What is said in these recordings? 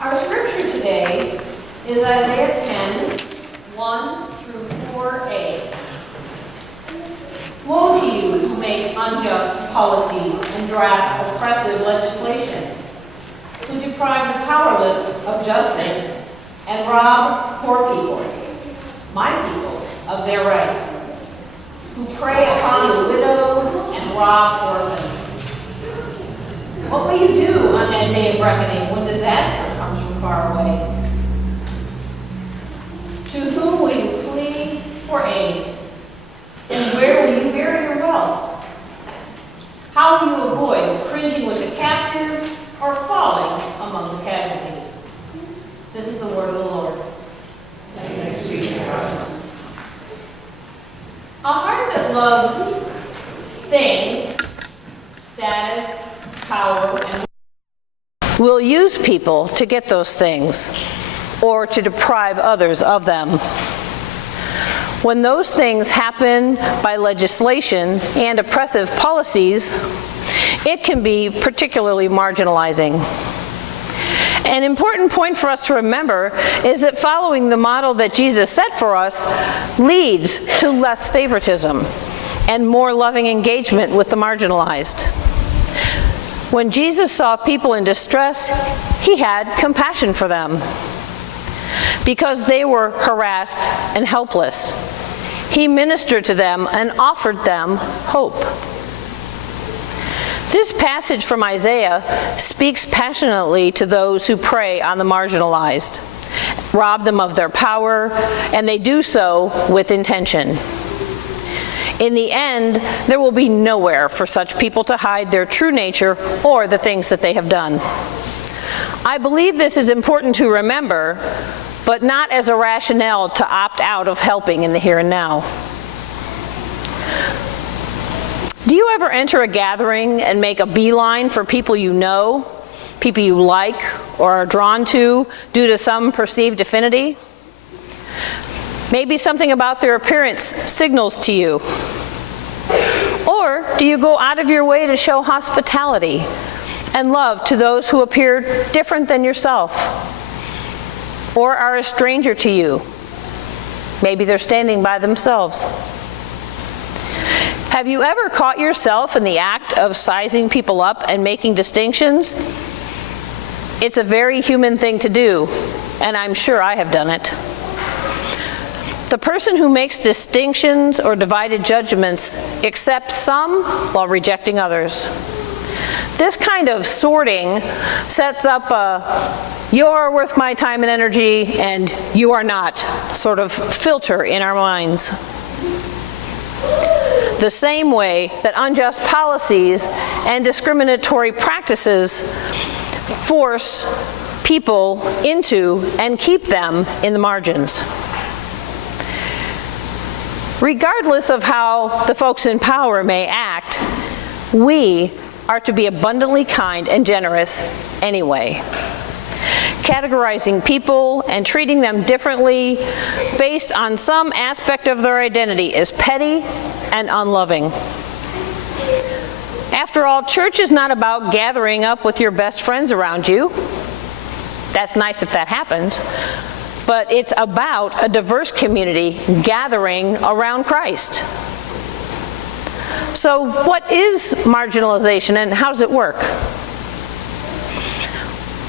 Our scripture today is Isaiah 10, 1 through 4a. Woe to you who make unjust policies and draft oppressive legislation, who deprive the powerless of justice and rob poor people, my people, of their rights, who prey upon the widow and rob orphans. What will you do on that day of reckoning when disaster comes from far away? To whom will you flee for aid? And where will you bury your wealth? How will you avoid cringing with the captives or falling among the casualties? This is the word of the Lord. Thanks be to God. A heart that loves things, status, power, and will use people to get those things or to deprive others of them. When those things happen by legislation and oppressive policies, it can be particularly marginalizing. An important point for us to remember is that following the model that Jesus set for us leads to less favoritism and more loving engagement with the marginalized. When Jesus saw people in distress, he had compassion for them because they were harassed and helpless. He ministered to them and offered them hope. This passage from Isaiah speaks passionately to those who prey on the marginalized, rob them of their power, and they do so with intention. In the end, there will be nowhere for such people to hide their true nature or the things that they have done. I believe this is important to remember, but not as a rationale to opt out of helping in the here and now. Do you ever enter a gathering and make a beeline for people you know, people you like or are drawn to due to some perceived affinity? Maybe something about their appearance signals to you. Or do you go out of your way to show hospitality and love to those who appear different than yourself or are a stranger to you? Maybe they're standing by themselves. Have you ever caught yourself in the act of sizing people up and making distinctions? It's a very human thing to do, and I'm sure I have done it. The person who makes distinctions or divided judgments accepts some while rejecting others. This kind of sorting sets up a "you're worth my time and energy" and "you are not" sort of filter in our minds. The same way that unjust policies and discriminatory practices force people into and keep them in the margins. Regardless of how the folks in power may act, we are to be abundantly kind and generous anyway. Categorizing people and treating them differently based on some aspect of their identity is petty and unloving. After all, church is not about gathering up with your best friends around you. That's nice if that happens. But it's about a diverse community gathering around Christ. So what is marginalization and how does it work?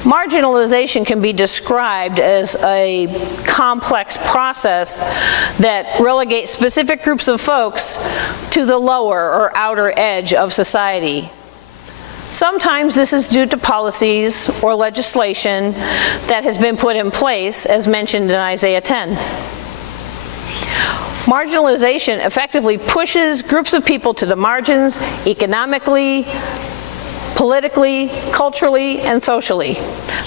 Marginalization can be described as a complex process that relegates specific groups of folks to the lower or outer edge of society. Sometimes this is due to policies or legislation that has been put in place, as mentioned in Isaiah 10. Marginalization effectively pushes groups of people to the margins economically, politically, culturally, and socially,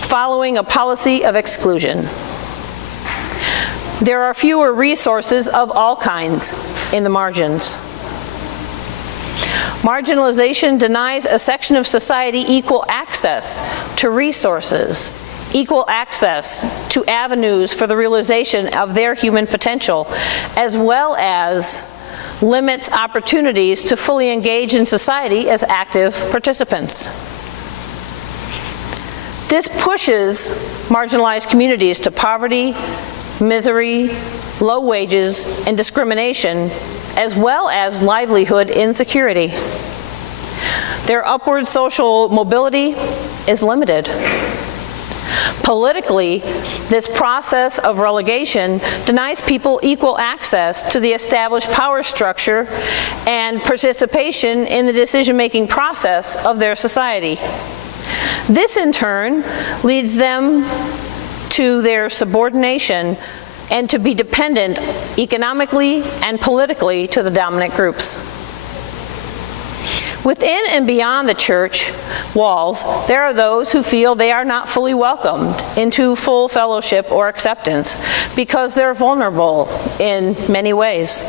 following a policy of exclusion. There are fewer resources of all kinds in the margins. Marginalization denies a section of society equal access to resources, equal access to avenues for the realization of their human potential, as well as limits opportunities to fully engage in society as active participants. This pushes marginalized communities to poverty, misery, low wages, and discrimination, as well as livelihood insecurity. Their upward social mobility is limited. Politically, this process of relegation denies people equal access to the established power structure and participation in the decision-making process of their society. This, in turn, leads them to their subordination and to be dependent economically and politically to the dominant groups. Within and beyond the church walls, there are those who feel they are not fully welcomed into full fellowship or acceptance because they're vulnerable in many ways.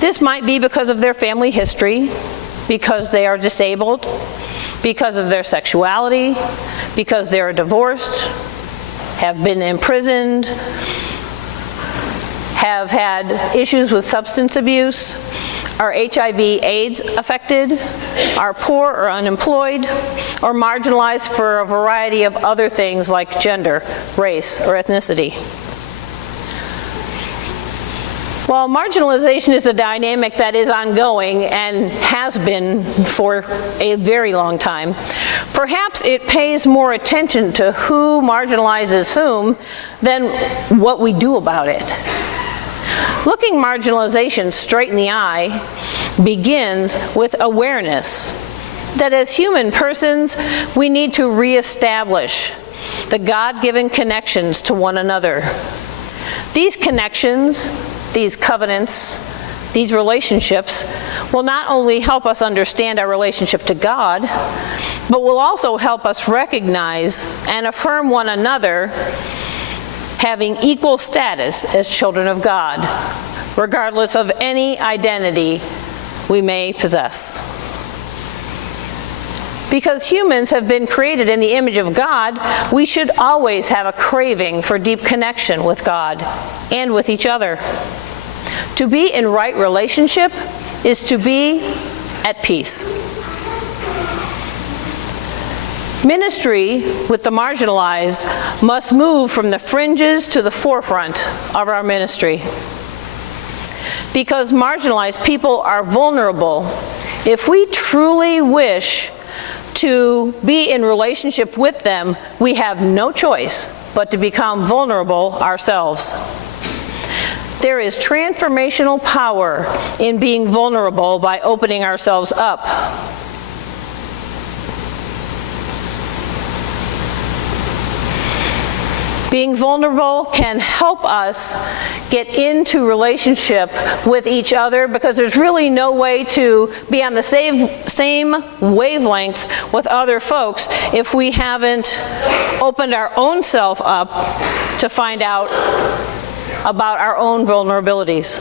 This might be because of their family history, because they are disabled, because of their sexuality, because they are divorced, have been imprisoned, have had issues with substance abuse, are HIV/AIDS affected, are poor or unemployed, or marginalized for a variety of other things like gender, race, or ethnicity. While marginalization is a dynamic that is ongoing and has been for a very long time, perhaps it pays more attention to who marginalizes whom than what we do about it. Looking marginalization straight in the eye begins with awareness that as human persons, we need to reestablish the God-given connections to one another. These connections, these covenants, these relationships will not only help us understand our relationship to God, but will also help us recognize and affirm one another having equal status as children of God, regardless of any identity we may possess. Because humans have been created in the image of God, we should always have a craving for deep connection with God and with each other. To be in right relationship is to be at peace. Ministry with the marginalized must move from the fringes to the forefront of our ministry. Because marginalized people are vulnerable, if we truly wish to be in relationship with them, we have no choice but to become vulnerable ourselves. There is transformational power in being vulnerable by opening ourselves up. Being vulnerable can help us get into relationship with each other because there's really no way to be on the same wavelength with other folks if we haven't opened our own self up to find out about our own vulnerabilities.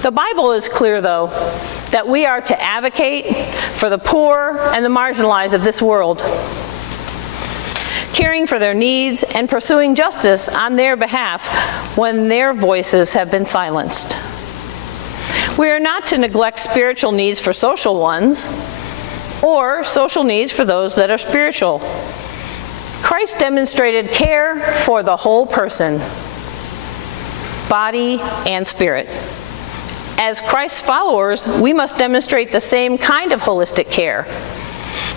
The Bible is clear, though, that we are to advocate for the poor and the marginalized of this world, caring for their needs and pursuing justice on their behalf when their voices have been silenced. We are not to neglect spiritual needs for social ones or social needs for those that are spiritual. Christ demonstrated care for the whole person, body and spirit. As Christ's followers, we must demonstrate the same kind of holistic care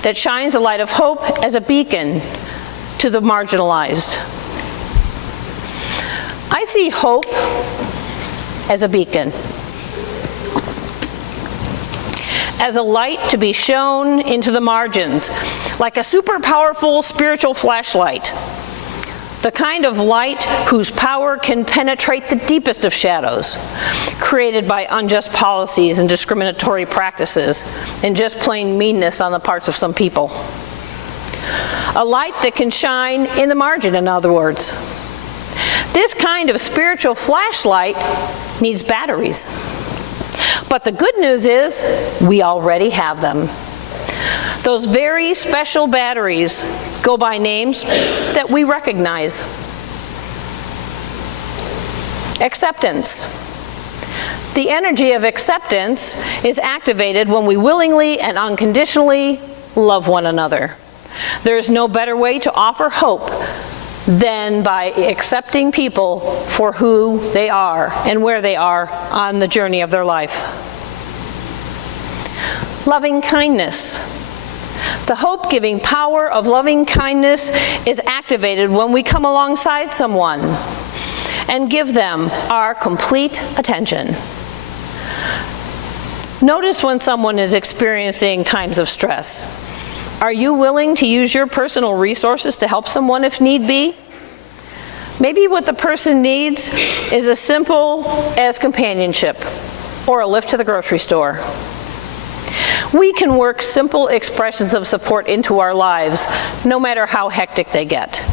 that shines a light of hope as a beacon to the marginalized. I see hope as a beacon, as a light to be shown into the margins, like a super powerful spiritual flashlight, the kind of light whose power can penetrate the deepest of shadows, created by unjust policies and discriminatory practices, and just plain meanness on the parts of some people. A light that can shine in the margin, in other words. This kind of spiritual flashlight needs batteries. But the good news is, we already have them. Those very special batteries go by names that we recognize. Acceptance, The energy of acceptance is activated when we willingly and unconditionally love one another. There is no better way to offer hope than by accepting people for who they are and where they are on the journey of their life. Loving kindness. The hope-giving power of loving kindness is activated when we come alongside someone and give them our complete attention. Notice when someone is experiencing times of stress. Are you willing to use your personal resources to help someone if need be? Maybe what the person needs is as simple as companionship or a lift to the grocery store. We can work simple expressions of support into our lives, no matter how hectic they get.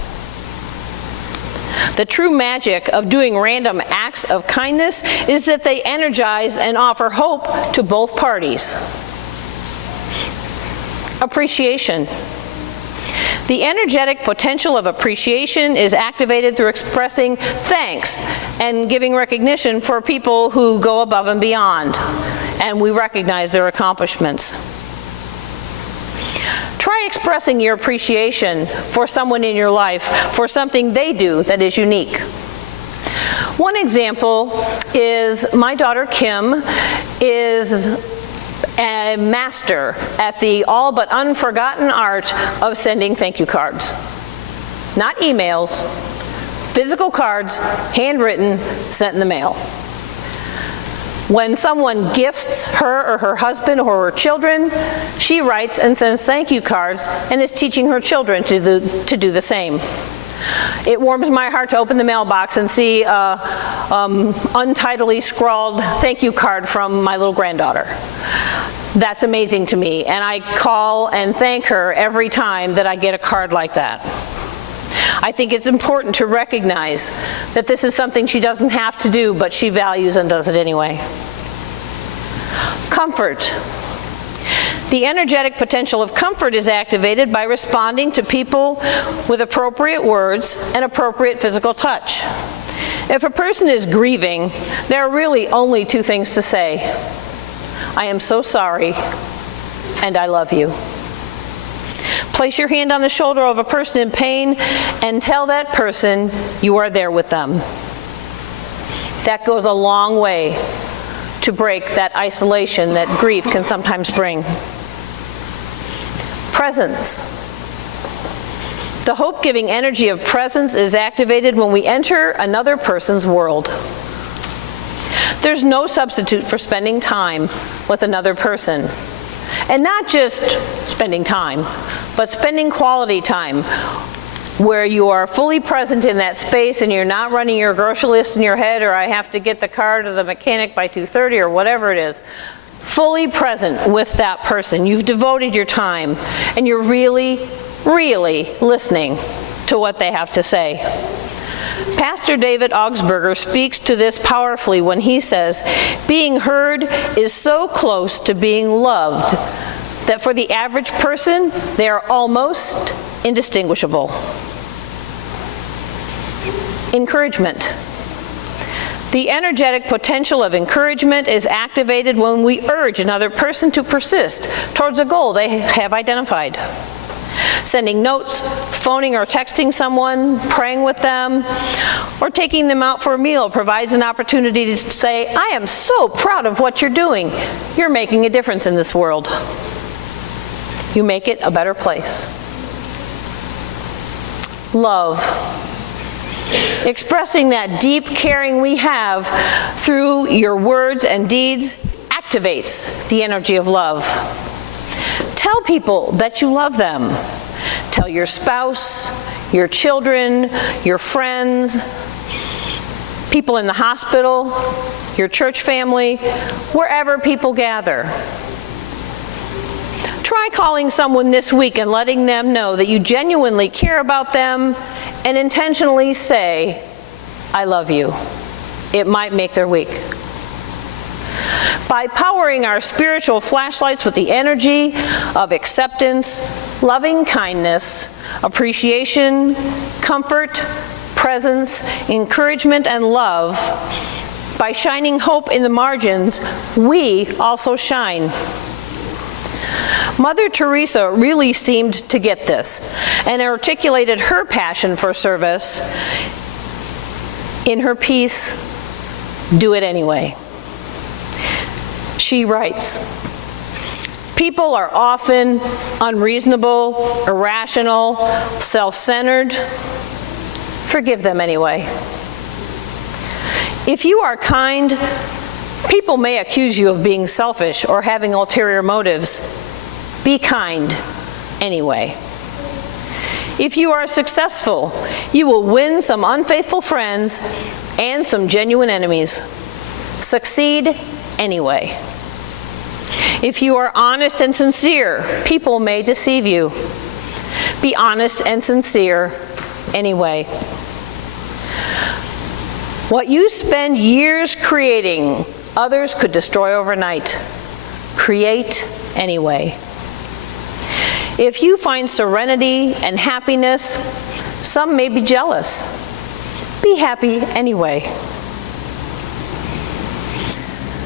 The true magic of doing random acts of kindness is that they energize and offer hope to both parties. Appreciation. The energetic potential of appreciation is activated through expressing thanks and giving recognition for people who go above and beyond, and we recognize their accomplishments. Try expressing your appreciation for someone in your life for something they do that is unique. One example is my daughter Kim is a master at the all but unforgotten art of sending thank you cards. Not emails, physical cards, handwritten, sent in the mail. When someone gifts her or her husband or her children, she writes and sends thank you cards and is teaching her children to do the same. It warms my heart to open the mailbox and see untidily scrawled thank you card from my little granddaughter. That's amazing to me, and I call and thank her every time that I get a card like that. I think it's important to recognize that this is something she doesn't have to do, but she values and does it anyway. Comfort. The energetic potential of comfort is activated by responding to people with appropriate words and appropriate physical touch. If a person is grieving, there are really only two things to say. I am so sorry, and I love you. Place your hand on the shoulder of a person in pain and tell that person you are there with them. That goes a long way to break that isolation that grief can sometimes bring. Presence. The hope-giving energy of presence is activated when we enter another person's world. There's no substitute for spending time with another person. And not just spending time, but spending quality time where you are fully present in that space and you're not running your grocery list in your head, or I have to get the car to the mechanic by 2:30 or whatever it is. Fully present with that person. You've devoted your time and you're really, really listening to what they have to say. Pastor David Augsburger speaks to this powerfully when he says, being heard is so close to being loved that for the average person, they are almost indistinguishable. Encouragement. The energetic potential of encouragement is activated when we urge another person to persist towards a goal they have identified. Sending notes, phoning or texting someone, praying with them, or taking them out for a meal provides an opportunity to say, I am so proud of what you're doing. You're making a difference in this world. You make it a better place. Love. Expressing that deep caring we have through your words and deeds activates the energy of love. Tell people that you love them. Tell your spouse, your children, your friends, people in the hospital, your church family, wherever people gather. Try calling someone this week and letting them know that you genuinely care about them and intentionally say, I love you. It might make their week. By powering our spiritual flashlights with the energy of acceptance, loving kindness, appreciation, comfort, presence, encouragement, and love, By shining hope in the margins, we also shine. Mother Teresa really seemed to get this and articulated her passion for service in her piece, "Do It Anyway." She writes, "People are often unreasonable, irrational, self-centered. Forgive them anyway. If you are kind, people may accuse you of being selfish or having ulterior motives. Be kind anyway. If you are successful, you will win some unfaithful friends and some genuine enemies. Succeed anyway. If you are honest and sincere, people may deceive you. Be honest and sincere anyway. What you spend years creating, others could destroy overnight. Create anyway. If you find serenity and happiness, some may be jealous. Be happy anyway.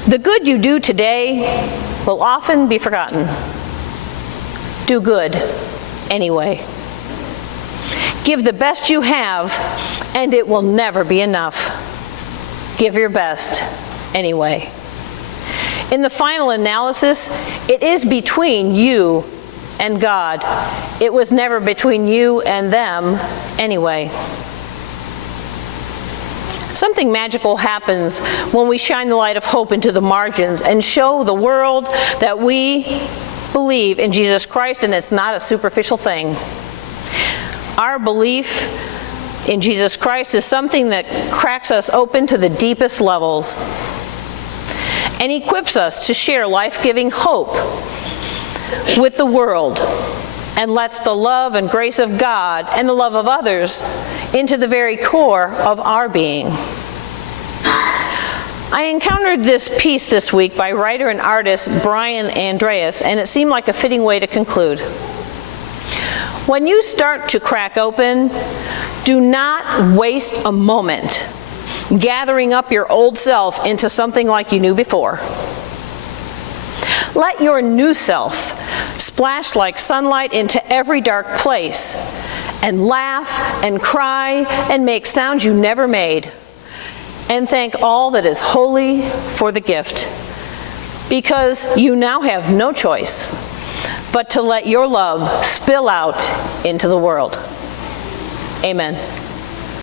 The good you do today will often be forgotten. Do good anyway. Give the best you have, and it will never be enough. Give your best anyway. In the final analysis, it is between you and God. It was never between you and them anyway. Something magical happens when we shine the light of hope into the margins and show the world that we believe in Jesus Christ, and it's not a superficial thing. Our belief in Jesus Christ is something that cracks us open to the deepest levels and equips us to share life-giving hope with the world, and lets the love and grace of God and the love of others into the very core of our being. I encountered this piece this week by writer and artist Brian Andreas, and it seemed like a fitting way to conclude. When you start to crack open, do not waste a moment gathering up your old self into something like you knew before. Let your new self splash like sunlight into every dark place and laugh and cry and make sounds you never made, and thank all that is holy for the gift, because you now have no choice but to let your love spill out into the world. Amen.